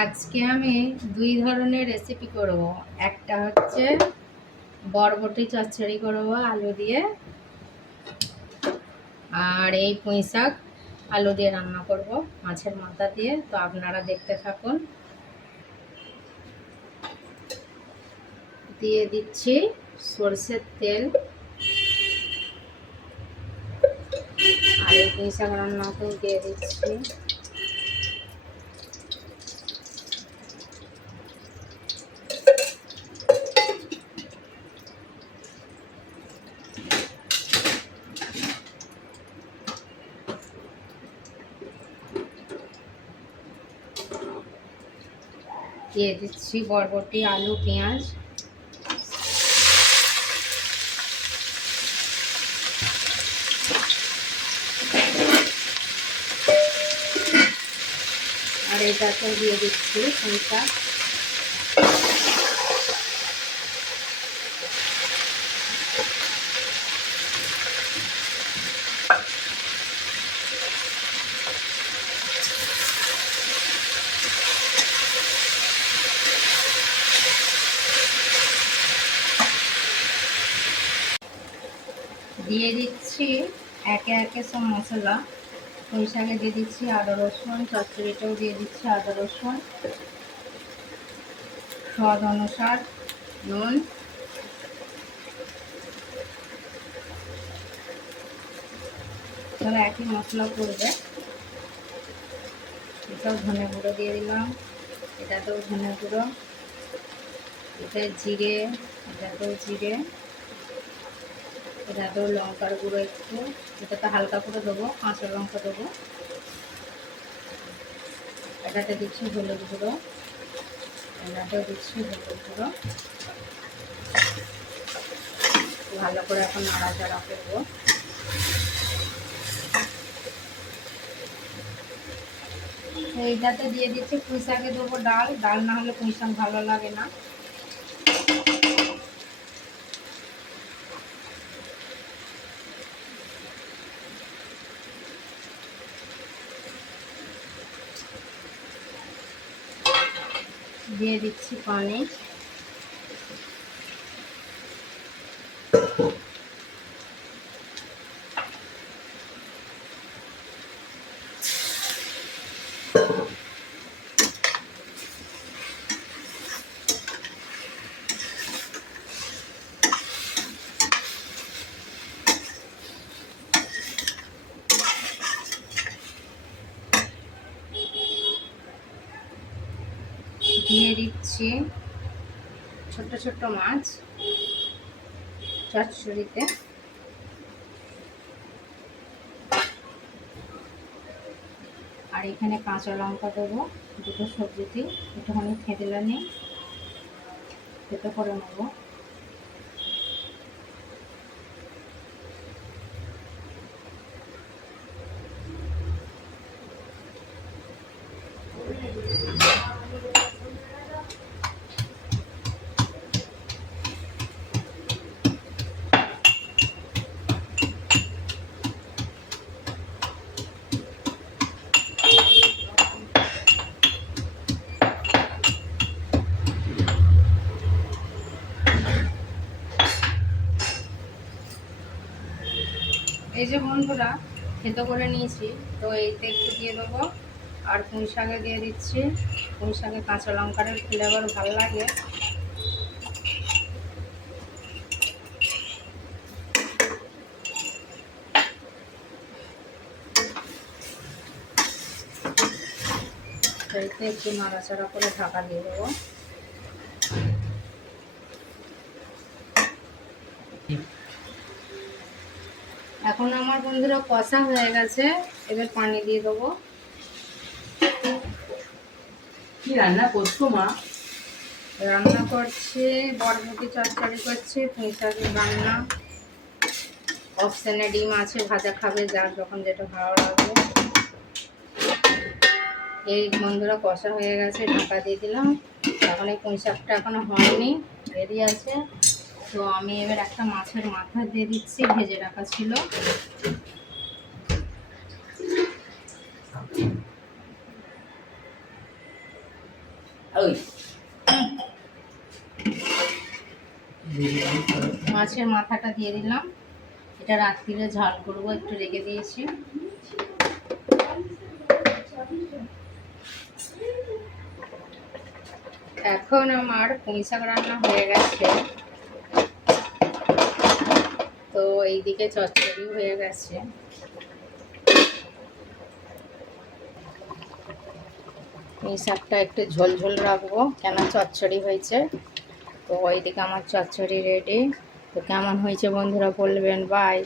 আজকে আমি দুই ধরনের রেসিপি করব। একটা হচ্ছে বরবটি চচ্চড়ি করব আলু দিয়ে, আর এই পুঁই শাক আলু দিয়ে রান্না করব মাছের মাথা দিয়ে। তো আপনারা দেখতে থাকুন। দিয়ে দিচ্ছি সরষের তেল, আর এই পুঁই শাক রান্নাতেও দিয়ে দিচ্ছি। দিয়ে দিচ্ছি বরবটি আলু পেঁয়াজ, আর এটাতেও দিয়ে দিচ্ছি পুঁই শাক। দিয়ে দিচ্ছি একে একে সব মশলা। পুঁই শাকে দিয়ে দিচ্ছি আদা রসুন, চচ্চড়িটাও দিয়ে দিচ্ছি আদা রসুন, স্বাদ অনুসার নুন, তাহলে একই মশলা করবে। এটাও ধনে গুঁড়ো দিয়ে দিলাম, এটাতেও ধনে গুঁড়ো, এটা জিরে, এটাতেও জিরে, এটাতেও লঙ্কার গুঁড়ো একটু, এটাতে হালকা করে দেবো, কাঁচা লঙ্কা দেবো। এটাতে দিচ্ছি হলুদ গুঁড়ো, এটাতেও দিচ্ছি হলুদ গুঁড়ো। ভালো করে এখন নাড়াচাড়া করবো। এইটাতে দিয়ে দিচ্ছি পুঁই শাকে দেবো ডাল, ডাল না হলে পুঁই শাক ভালো লাগে না। দিয়ে দিচ্ছি পানি, দিয়ে দিচ্ছি ছোট ছোট মাছ চচ্চড়িতে, আর এখানে কাঁচা লঙ্কা দেবো দুটো সবজিতে, একটুখানি থেতলা নিয়ে থেতো করে নেবো। এই যে বন্ধুরা থেতো করে নিয়েছি, তো এইতে একটু দিয়ে দেবো, আর পুঁই শাকে দিয়ে দিচ্ছি। পুঁই শাকে কাঁচা লঙ্কার ফ্লেভার ভালো লাগে। এইতে একটু নাড়াচাড়া করে ঢাকা দিয়ে দেবো। এখন আমার বন্ধুরা কষা হয়ে গেছে, এবার পানি দিয়ে দেবো। কি রান্না করছো মা? রান্না করছি বরবটি চচ্চড়ি করছি, পুঁই শাকের রান্না। অপশানে ডিম আছে, ভাজা খাবে যার যখন যেটা ভালো লাগবে। এই বন্ধুরা কষা হয়ে গেছে, ঢাকা দিয়ে দিলাম। এখন এই পুঁই শাকটা এখনো হয়নি, দেরি আছে। তো আমি এবার একটা মাছের মাথা দিয়ে দিচ্ছি, ভেজে রাখা ছিল। ওই মাছের মাথাটা দিয়ে দিলাম। এটা রাত্রিরে ঝাল করবো, একটু রেখে দিয়েছি। এখন আমার পুঁই শাক রান্না হয়ে গেছে, তো এইদিকে চচ্চড়ি হয়ে গেছে। পুঁই শাকটা একটু ঝোল ঝোল রাখবো, কেন চচ্চড়ি হয়েছে। তো ওইদিকে আমার চচ্চড়ি রেডি। তো কেমন হয়েছে বন্ধুরা বলবেন। বাই।